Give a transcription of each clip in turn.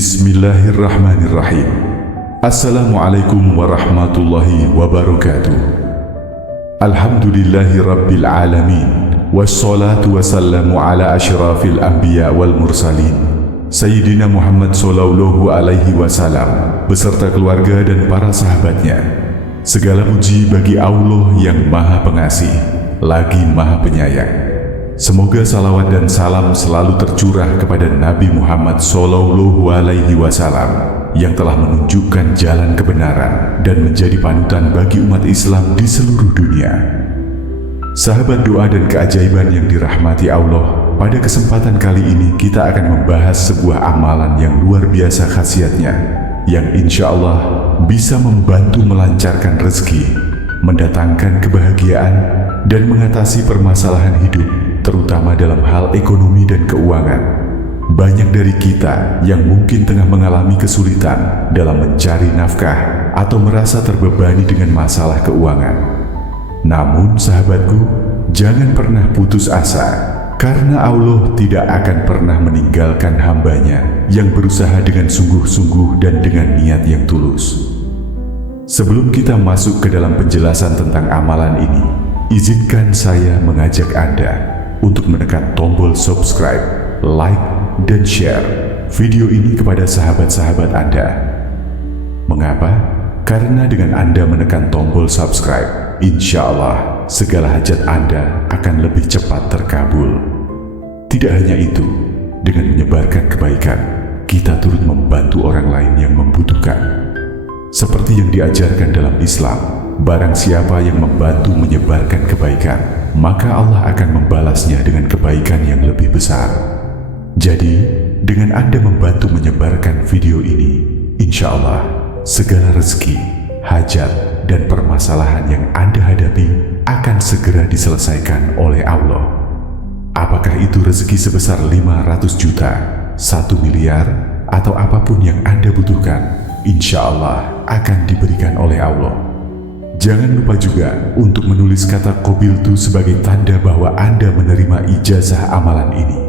Bismillahirrahmanirrahim. Assalamualaikum warahmatullahi wabarakatuh. Alhamdulillahi rabbil alamin. Wassalatu wassalamu ala asyrafil anbiya wal mursalin Sayyidina Muhammad sallallahu alaihi wasallam beserta keluarga dan para sahabatnya. Segala puji bagi Allah yang maha pengasih lagi maha penyayang. Semoga salawat dan salam selalu tercurah kepada Nabi Muhammad sallallahu alaihi wasallam yang telah menunjukkan jalan kebenaran dan menjadi panutan bagi umat Islam di seluruh dunia. Sahabat doa dan keajaiban yang dirahmati Allah, pada kesempatan kali ini kita akan membahas sebuah amalan yang luar biasa khasiatnya, yang insya Allah bisa membantu melancarkan rezeki, mendatangkan kebahagiaan, dan mengatasi permasalahan hidup, terutama dalam hal ekonomi dan keuangan. Banyak dari kita yang mungkin tengah mengalami kesulitan dalam mencari nafkah atau merasa terbebani dengan masalah keuangan. Namun sahabatku, jangan pernah putus asa, karena Allah tidak akan pernah meninggalkan hambanya yang berusaha dengan sungguh-sungguh dan dengan niat yang tulus. Sebelum kita masuk ke dalam penjelasan tentang amalan ini, izinkan saya mengajak Anda untuk menekan tombol subscribe, like, dan share video ini kepada sahabat-sahabat Anda. Mengapa? Karena dengan Anda menekan tombol subscribe, insya Allah segala hajat Anda akan lebih cepat terkabul. Tidak hanya itu, dengan menyebarkan kebaikan, kita turut membantu orang lain yang membutuhkan. Seperti yang diajarkan dalam Islam, barang siapa yang membantu menyebarkan kebaikan, maka Allah akan membalasnya dengan kebaikan yang lebih besar. Jadi, dengan Anda membantu menyebarkan video ini, insya Allah segala rezeki, hajat, dan permasalahan yang Anda hadapi akan segera diselesaikan oleh Allah. Apakah itu rezeki sebesar 500 juta, 1 miliar, atau apapun yang Anda butuhkan, insya Allah akan diberikan oleh Allah. Jangan lupa juga untuk menulis kata qabiltu sebagai tanda bahwa Anda menerima ijazah amalan ini.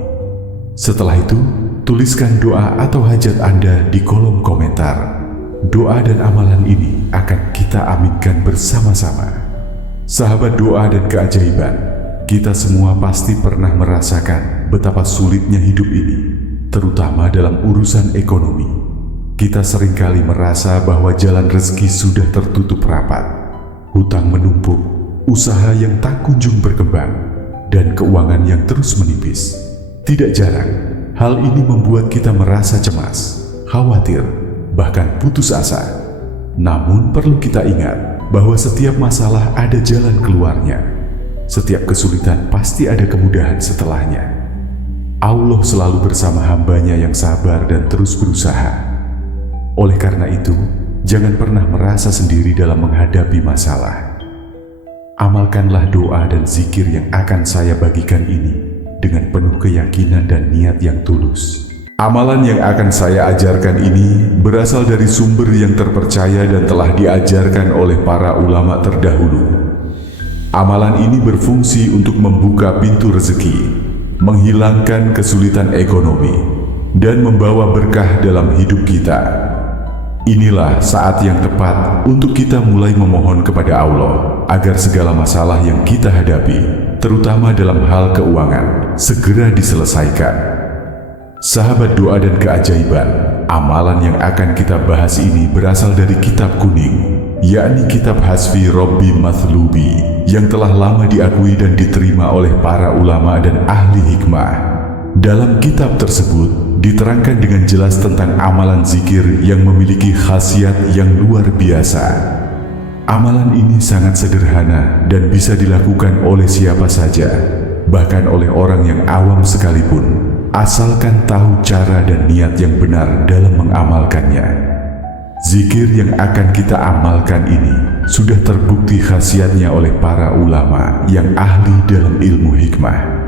Setelah itu, tuliskan doa atau hajat Anda di kolom komentar. Doa dan amalan ini akan kita aminkan bersama-sama. Sahabat doa dan keajaiban, kita semua pasti pernah merasakan betapa sulitnya hidup ini, terutama dalam urusan ekonomi. Kita seringkali merasa bahwa jalan rezeki sudah tertutup rapat. Hutang menumpuk, usaha yang tak kunjung berkembang, dan keuangan yang terus menipis. Tidak jarang, hal ini membuat kita merasa cemas, khawatir, bahkan putus asa. Namun perlu kita ingat bahwa setiap masalah ada jalan keluarnya. Setiap kesulitan pasti ada kemudahan setelahnya. Allah selalu bersama hambanya yang sabar dan terus berusaha. Oleh karena itu, jangan pernah merasa sendiri dalam menghadapi masalah. Amalkanlah doa dan zikir yang akan saya bagikan ini dengan penuh keyakinan dan niat yang tulus. Amalan yang akan saya ajarkan ini berasal dari sumber yang terpercaya dan telah diajarkan oleh para ulama terdahulu. Amalan ini berfungsi untuk membuka pintu rezeki, menghilangkan kesulitan ekonomi, dan membawa berkah dalam hidup kita. Inilah saat yang tepat untuk kita mulai memohon kepada Allah agar segala masalah yang kita hadapi, terutama dalam hal keuangan, segera diselesaikan. Sahabat doa dan keajaiban, amalan yang akan kita bahas ini berasal dari kitab kuning, yakni kitab Hasbi Robbi Mathlubi, yang telah lama diakui dan diterima oleh para ulama dan ahli hikmah. Dalam kitab tersebut diterangkan dengan jelas tentang amalan zikir yang memiliki khasiat yang luar biasa. Amalan ini sangat sederhana dan bisa dilakukan oleh siapa saja, bahkan oleh orang yang awam sekalipun, asalkan tahu cara dan niat yang benar dalam mengamalkannya. Zikir yang akan kita amalkan ini sudah terbukti khasiatnya oleh para ulama yang ahli dalam ilmu hikmah.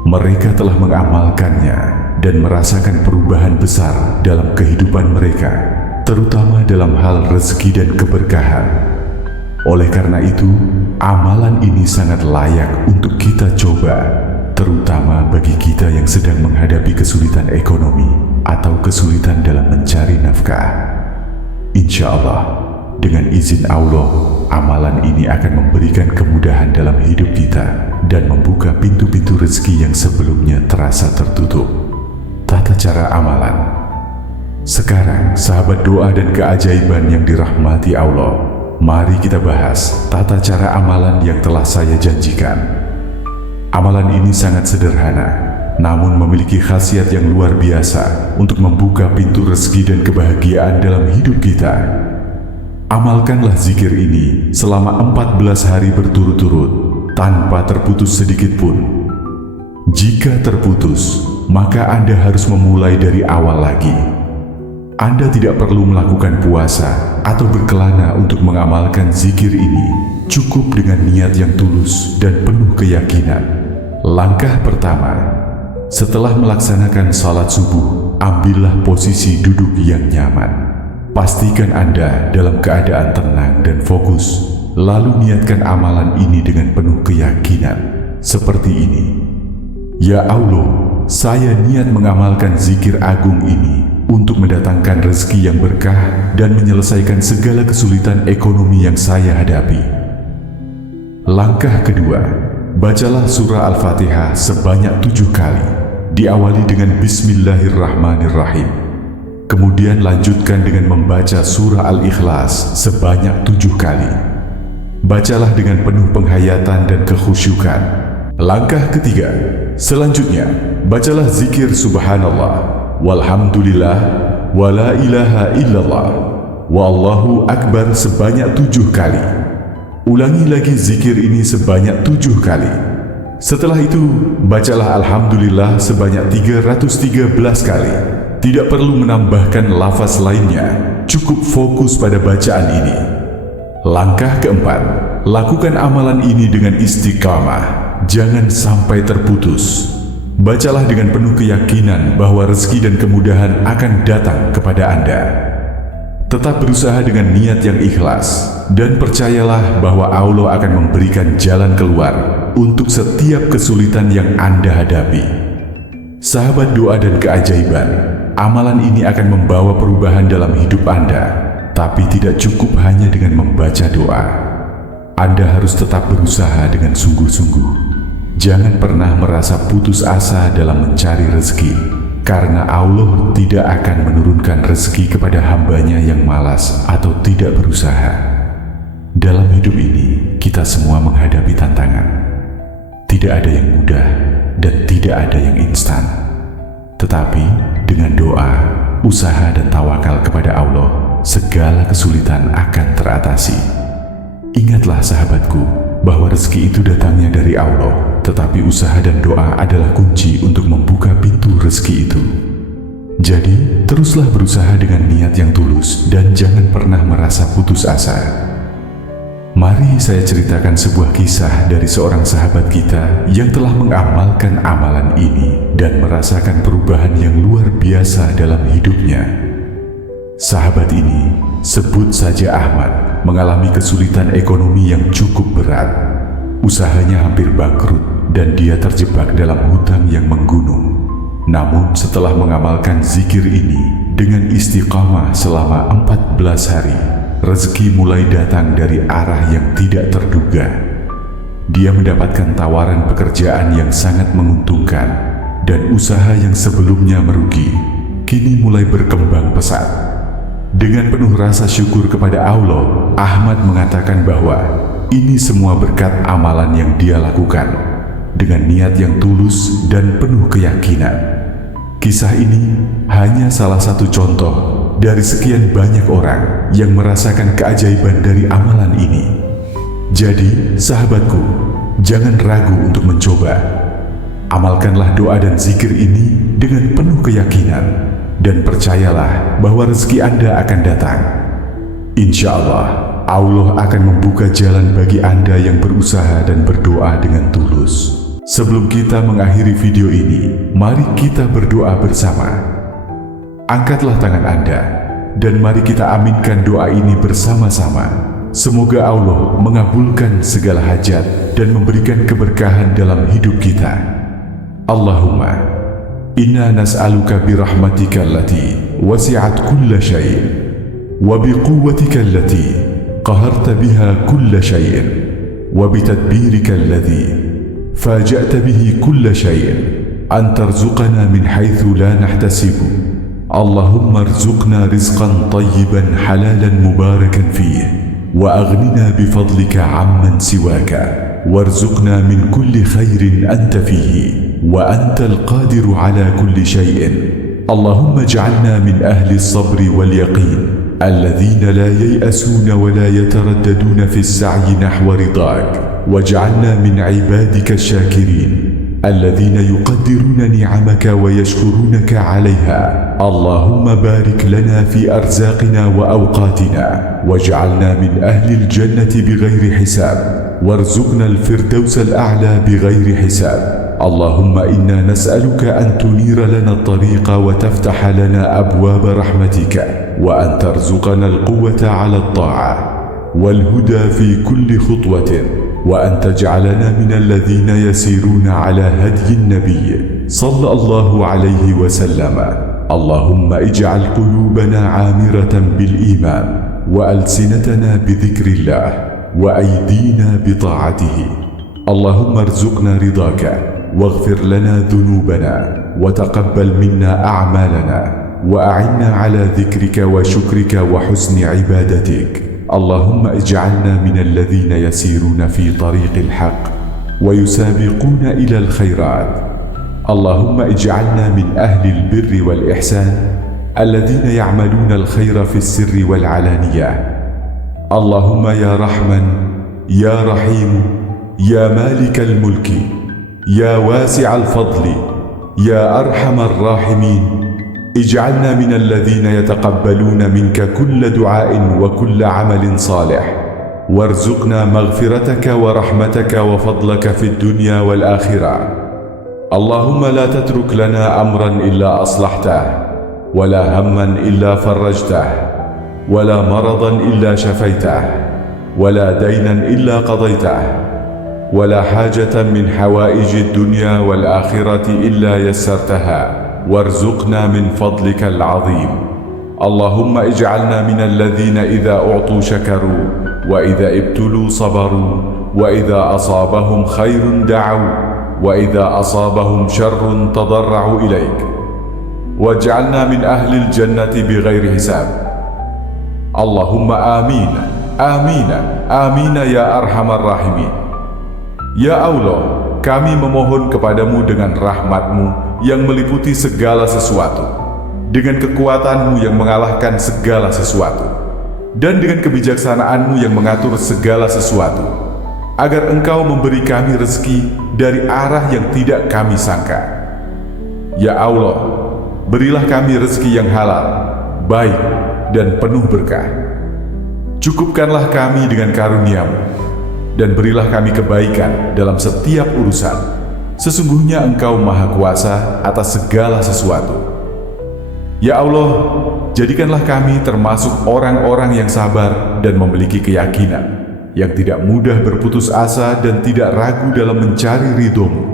Mereka telah mengamalkannya dan merasakan perubahan besar dalam kehidupan mereka, terutama dalam hal rezeki dan keberkahan. Oleh karena itu, amalan ini sangat layak untuk kita coba, terutama bagi kita yang sedang menghadapi kesulitan ekonomi. atau kesulitan dalam mencari nafkah. Insya Allah, dengan izin Allah, amalan ini akan memberikan kemudahan dalam hidup kita dan membuka pintu-pintu rezeki yang sebelumnya terasa tertutup. Tata cara amalan. Sekarang, sahabat doa dan keajaiban yang dirahmati Allah, mari kita bahas tata cara amalan yang telah saya janjikan. Amalan ini sangat sederhana, namun memiliki khasiat yang luar biasa untuk membuka pintu rezeki dan kebahagiaan dalam hidup kita. Amalkanlah zikir ini selama 14 hari berturut-turut, tanpa terputus sedikit pun. Jika terputus, maka Anda harus memulai dari awal lagi. Anda tidak perlu melakukan puasa atau berkelana untuk mengamalkan zikir ini. Cukup dengan niat yang tulus dan penuh keyakinan. Langkah pertama, setelah melaksanakan salat subuh, ambillah posisi duduk yang nyaman. Pastikan Anda dalam keadaan tenang dan fokus, lalu niatkan amalan ini dengan penuh keyakinan, seperti ini. Ya Allah, saya niat mengamalkan zikir agung ini untuk mendatangkan rezeki yang berkah dan menyelesaikan segala kesulitan ekonomi yang saya hadapi. Langkah kedua, bacalah surah Al-Fatihah sebanyak 7 kali, diawali dengan Bismillahirrahmanirrahim. Kemudian lanjutkan dengan membaca surah Al-Ikhlas sebanyak 7 kali. Bacalah dengan penuh penghayatan dan kekhusyukan. Langkah ketiga, selanjutnya, bacalah zikir Subhanallah, Walhamdulillah, wa la ilaha illallah, Wallahu Akbar sebanyak 7 kali. Ulangi lagi zikir ini sebanyak 7 kali. Setelah itu, bacalah Alhamdulillah sebanyak 313 kali. Tidak perlu menambahkan lafaz lainnya, cukup fokus pada bacaan ini. Langkah keempat, lakukan amalan ini dengan istiqamah, jangan sampai terputus. Bacalah dengan penuh keyakinan bahwa rezeki dan kemudahan akan datang kepada Anda. Tetap berusaha dengan niat yang ikhlas, dan percayalah bahwa Allah akan memberikan jalan keluar untuk setiap kesulitan yang Anda hadapi. Sahabat doa dan keajaiban, amalan ini akan membawa perubahan dalam hidup Anda, tapi tidak cukup hanya dengan membaca doa. Anda harus tetap berusaha dengan sungguh-sungguh. Jangan pernah merasa putus asa dalam mencari rezeki, karena Allah tidak akan menurunkan rezeki kepada hambanya yang malas atau tidak berusaha. Dalam hidup ini, kita semua menghadapi tantangan. Tidak ada yang mudah dan tidak ada yang instan. Tetapi dengan doa, usaha dan tawakal kepada Allah, segala kesulitan akan teratasi. Ingatlah sahabatku, bahwa rezeki itu datangnya dari Allah, tetapi usaha dan doa adalah kunci untuk membuka pintu rezeki itu. Jadi, teruslah berusaha dengan niat yang tulus dan jangan pernah merasa putus asa. Mari saya ceritakan sebuah kisah dari seorang sahabat kita yang telah mengamalkan amalan ini dan merasakan perubahan yang luar biasa dalam hidupnya. Sahabat ini, sebut saja Ahmad, mengalami kesulitan ekonomi yang cukup berat. Usahanya hampir bangkrut dan dia terjebak dalam hutang yang menggunung. Namun setelah mengamalkan zikir ini dengan istiqamah selama 14 hari, rezeki mulai datang dari arah yang tidak terduga. Dia mendapatkan tawaran pekerjaan yang sangat menguntungkan dan usaha yang sebelumnya merugi, kini mulai berkembang pesat. Dengan penuh rasa syukur kepada Allah, Ahmad mengatakan bahwa ini semua berkat amalan yang dia lakukan dengan niat yang tulus dan penuh keyakinan. Kisah ini hanya salah satu contoh dari sekian banyak orang yang merasakan keajaiban dari amalan ini. Jadi, sahabatku, jangan ragu untuk mencoba. Amalkanlah doa dan zikir ini dengan penuh keyakinan. Dan percayalah bahwa rezeki Anda akan datang. Insya Allah, Allah akan membuka jalan bagi Anda yang berusaha dan berdoa dengan tulus. Sebelum kita mengakhiri video ini, mari kita berdoa bersama. Angkatlah tangan Anda, dan mari kita aminkan doa ini bersama-sama. Semoga Allah mengabulkan segala hajat dan memberikan keberkahan dalam hidup kita. Allahumma إنا نسألك برحمتك التي وسعت كل شيء وبقوتك التي قهرت بها كل شيء وبتدبيرك الذي فاجأت به كل شيء أن ترزقنا من حيث لا نحتسب. اللهم ارزقنا رزقا طيبا حلالا مباركا فيه، وأغننا بفضلك عمن سواك، وارزقنا من كل خير أنت فيه، وأنت القادر على كل شيء. اللهم اجعلنا من أهل الصبر واليقين الذين لا ييأسون ولا يترددون في السعي نحو رضاك، واجعلنا من عبادك الشاكرين الذين يقدرون نعمك ويشكرونك عليها. اللهم بارك لنا في أرزاقنا وأوقاتنا، واجعلنا من أهل الجنة بغير حساب، وارزقنا الفردوس الأعلى بغير حساب. اللهم إنا نسألك أن تنير لنا الطريق وتفتح لنا أبواب رحمتك، وأن ترزقنا القوة على الطاعة والهدى في كل خطوة، وأن تجعلنا من الذين يسيرون على هدي النبي صلى الله عليه وسلم. اللهم اجعل قلوبنا عامرة بالإيمان، وألسنتنا بذكر الله، وأيدينا بطاعته. اللهم ارزقنا رضاك، واغفر لنا ذنوبنا، وتقبل منا أعمالنا، وأعنا على ذكرك وشكرك وحسن عبادتك. اللهم اجعلنا من الذين يسيرون في طريق الحق ويسابقون إلى الخيرات. اللهم اجعلنا من أهل البر والإحسان الذين يعملون الخير في السر والعلانية. اللهم يا رحمن يا رحيم يا مالك الملك يا واسع الفضل يا أرحم الراحمين، اجعلنا من الذين يتقبلون منك كل دعاء وكل عمل صالح، وارزقنا مغفرتك ورحمتك وفضلك في الدنيا والآخرة. اللهم لا تترك لنا أمرا إلا أصلحته، ولا هما إلا فرجته، ولا مرضا إلا شفيته، ولا دينا إلا قضيته، ولا حاجة من حوائج الدنيا والآخرة إلا يسرتها، وارزقنا من فضلك العظيم. اللهم اجعلنا من الذين إذا أعطوا شكروا، وإذا ابتلوا صبروا، وإذا أصابهم خير دعوا، وإذا أصابهم شر تضرعوا إليك. واجعلنا من أهل الجنة بغير حساب. اللهم آمين آمين آمين يا أرحم الراحمين. Ya Allah, kami memohon kepadamu dengan rahmat-Mu yang meliputi segala sesuatu, dengan kekuatan-Mu yang mengalahkan segala sesuatu, dan dengan kebijaksanaan-Mu yang mengatur segala sesuatu, agar Engkau memberi kami rezeki dari arah yang tidak kami sangka. Ya Allah, berilah kami rezeki yang halal, baik, dan penuh berkah. Cukupkanlah kami dengan karunia-Mu, dan berilah kami kebaikan dalam setiap urusan. Sesungguhnya Engkau Maha Kuasa atas segala sesuatu. Ya Allah, jadikanlah kami termasuk orang-orang yang sabar dan memiliki keyakinan, yang tidak mudah berputus asa dan tidak ragu dalam mencari ridho-Mu.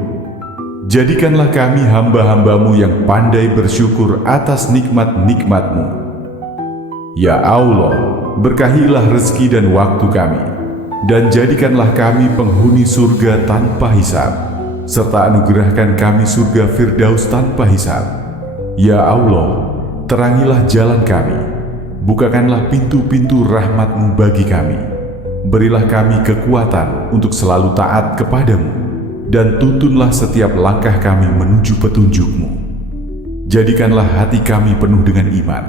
Jadikanlah kami hamba-hamba-Mu yang pandai bersyukur atas nikmat-nikmat-Mu. Ya Allah, berkahilah rezeki dan waktu kami, dan jadikanlah kami penghuni surga tanpa hisab, serta anugerahkan kami surga Firdaus tanpa hisab. Ya Allah, terangilah jalan kami, bukakanlah pintu-pintu rahmat-Mu bagi kami, berilah kami kekuatan untuk selalu taat kepadamu, dan tuntunlah setiap langkah kami menuju petunjuk-Mu. Jadikanlah hati kami penuh dengan iman,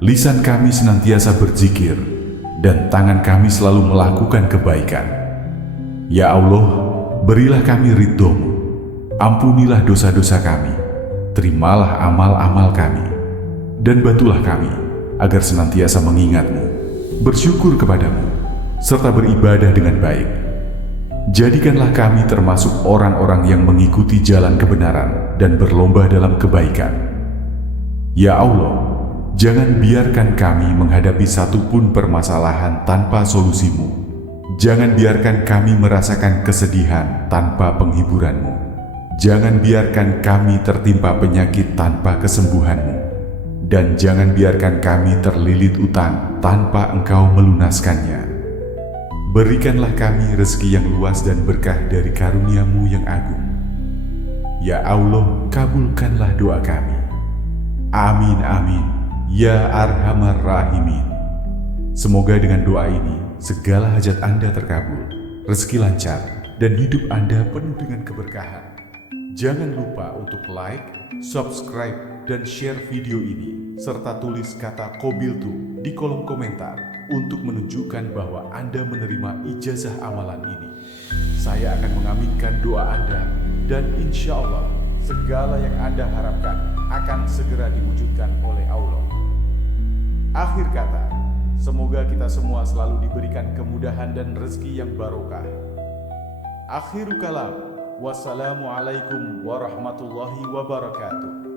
lisan kami senantiasa berzikir, dan tangan kami selalu melakukan kebaikan. Ya Allah, berilah kami ridho-Mu, ampunilah dosa-dosa kami, terimalah amal-amal kami, dan bantulah kami agar senantiasa mengingat-Mu, bersyukur kepadamu, serta beribadah dengan baik. Jadikanlah kami termasuk orang-orang yang mengikuti jalan kebenaran dan berlomba dalam kebaikan. Ya Allah, jangan biarkan kami menghadapi satupun permasalahan tanpa solusi-Mu. Jangan biarkan kami merasakan kesedihan tanpa penghiburan-Mu. Jangan biarkan kami tertimpa penyakit tanpa kesembuhan-Mu, dan jangan biarkan kami terlilit utang tanpa Engkau melunaskannya. Berikanlah kami rezeki yang luas dan berkah dari karunia-Mu yang agung. Ya Allah, kabulkanlah doa kami. Amin amin, ya Arhamar Rahimin. Semoga dengan doa ini, segala hajat Anda terkabul, rezeki lancar, dan hidup Anda penuh dengan keberkahan. Jangan lupa untuk like, subscribe, dan share video ini, serta tulis kata Qobiltu di kolom komentar untuk menunjukkan bahwa Anda menerima ijazah amalan ini. Saya akan mengaminkan doa Anda, dan insya Allah segala yang Anda harapkan akan segera diwujudkan oleh Allah. Akhir kata, semoga kita semua selalu diberikan kemudahan dan rezeki yang barokah. Akhirul kalam. Wassalamualaikum warahmatullahi wabarakatuh.